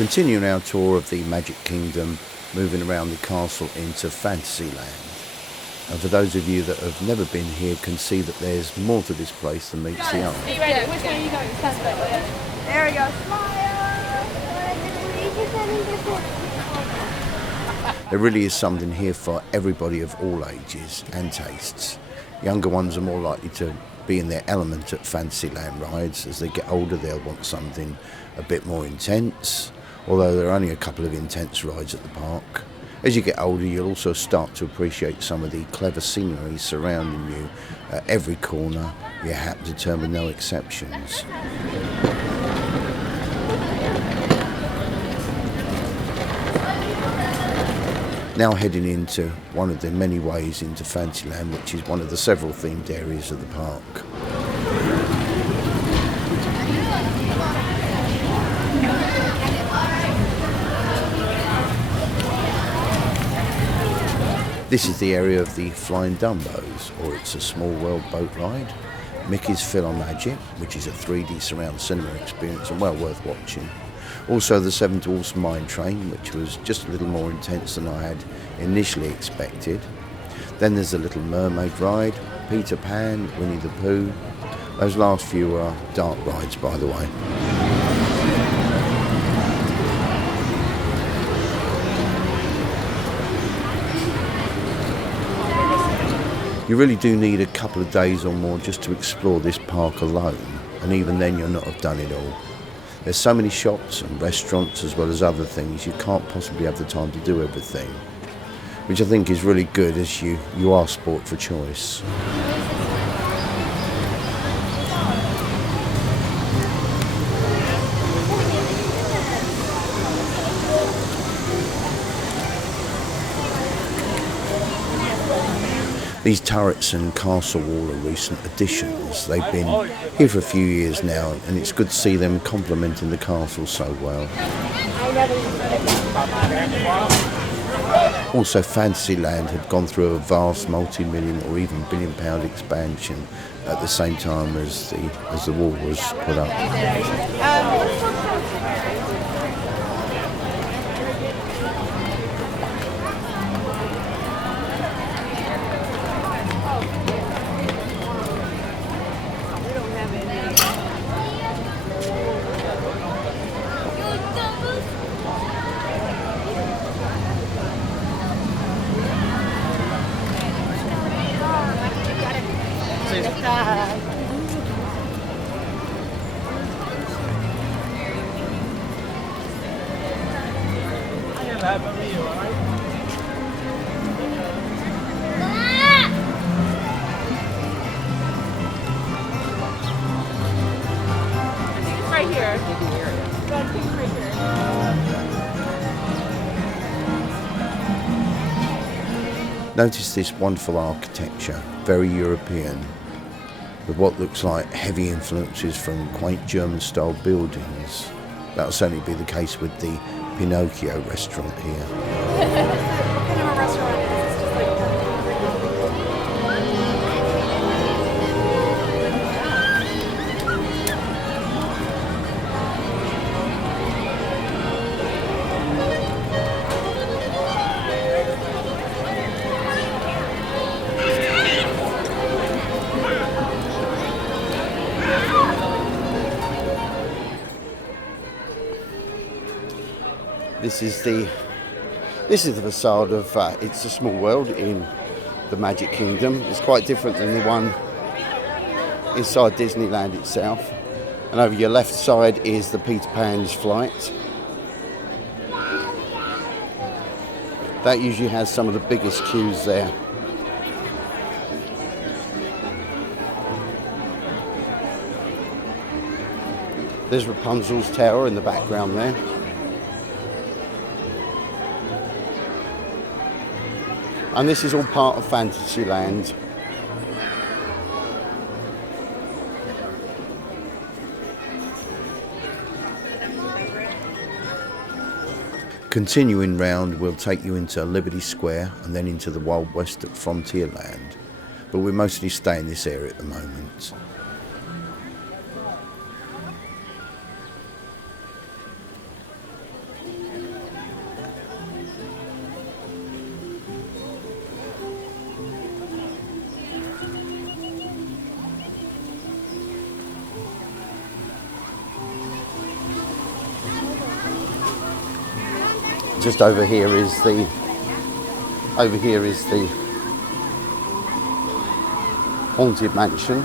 Continuing our tour of the Magic Kingdom, moving around the castle into Fantasyland. And for those of you that have never been here can see that there's more to this place than meets the eye. Are you ready? Which way are you going? There we go. There really is something here for everybody of all ages and tastes. Younger ones are more likely to be in their element at Fantasyland rides. As they get older, they'll want something a bit more intense, although there are only a couple of intense rides at the park. As you get older, you'll also start to appreciate some of the clever scenery surrounding you. At every corner, you happen to turn with no exceptions. Now heading into one of the many ways into Fantasyland, which is one of the several themed areas of the park. This is the area of the Flying Dumbos, or It's a Small World boat ride. Mickey's Magic, which is a 3D surround cinema experience and well worth watching. Also the Seven Dwarfs Mine Train, which was just a little more intense than I had initially expected. Then there's the Little Mermaid ride, Peter Pan, Winnie the Pooh. Those last few are dark rides, by the way. You really do need a couple of days or more just to explore this park alone, and even then you'll not have done it all. There's so many shops and restaurants as well as other things, you can't possibly have the time to do everything, which I think is really good as you are sport for choice. These turrets and castle wall are recent additions. They've been here for a few years now, and it's good to see them complementing the castle so well. Also, Fantasyland had gone through a vast multi-million or even billion-pound expansion at the same time as the wall was put up. Right here. Right here. Notice this wonderful architecture, very European, with what looks like heavy influences from quaint German-style buildings. That'll certainly be the case with the Pinocchio restaurant here. What kind of a restaurant is this? This is the facade of It's a Small World in the Magic Kingdom. It's quite different than the one inside Disneyland itself. And over your left side is the Peter Pan's flight. That usually has some of the biggest queues there. There's Rapunzel's tower in the background there. And this is all part of Fantasyland. Continuing round, we'll take you into Liberty Square and then into the Wild West at Frontierland. But we're mostly staying in this area at the moment. Just over here is the Haunted Mansion.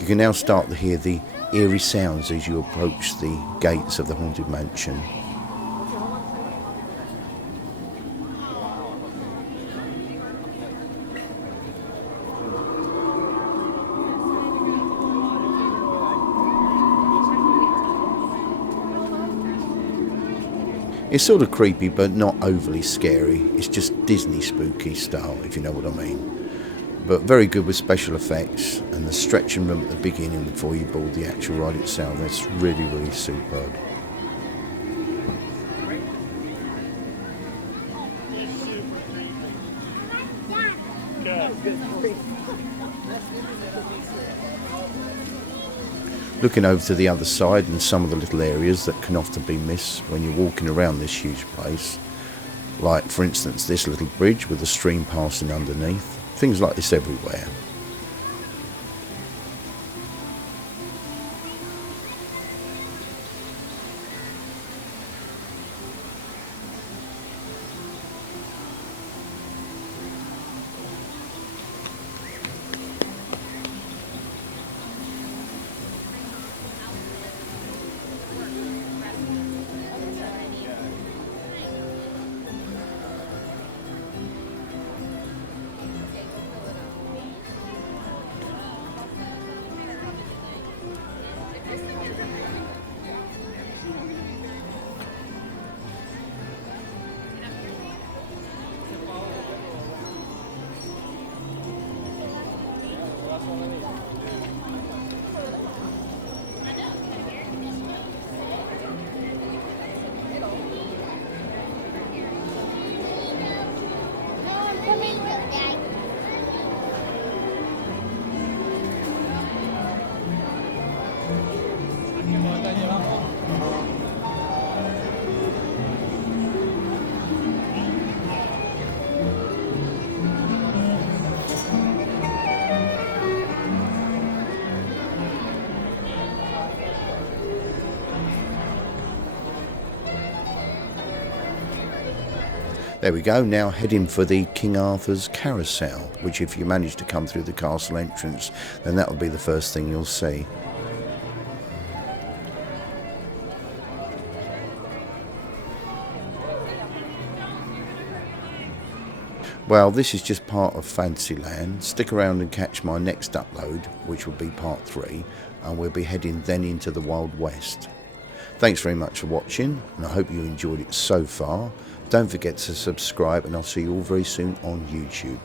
You can now start to hear the eerie sounds as you approach the gates of the Haunted Mansion. It's sort of creepy, but not overly scary. It's just Disney spooky style, if you know what I mean. But very good with special effects, and the stretching room at the beginning before you board the actual ride itself, that's really, really superb. Looking over to the other side and some of the little areas that can often be missed when you're walking around this huge place, like for instance this little bridge with a stream passing underneath, things like this everywhere. There we go, now heading for the King Arthur's Carousel, which if you manage to come through the castle entrance, then that will be the first thing you'll see. Well, this is just part of Fantasyland. Stick around and catch my next upload, which will be part 3, and we'll be heading then into the Wild West. Thanks very much for watching, and I hope you enjoyed it so far. Don't forget to subscribe, and I'll see you all very soon on YouTube.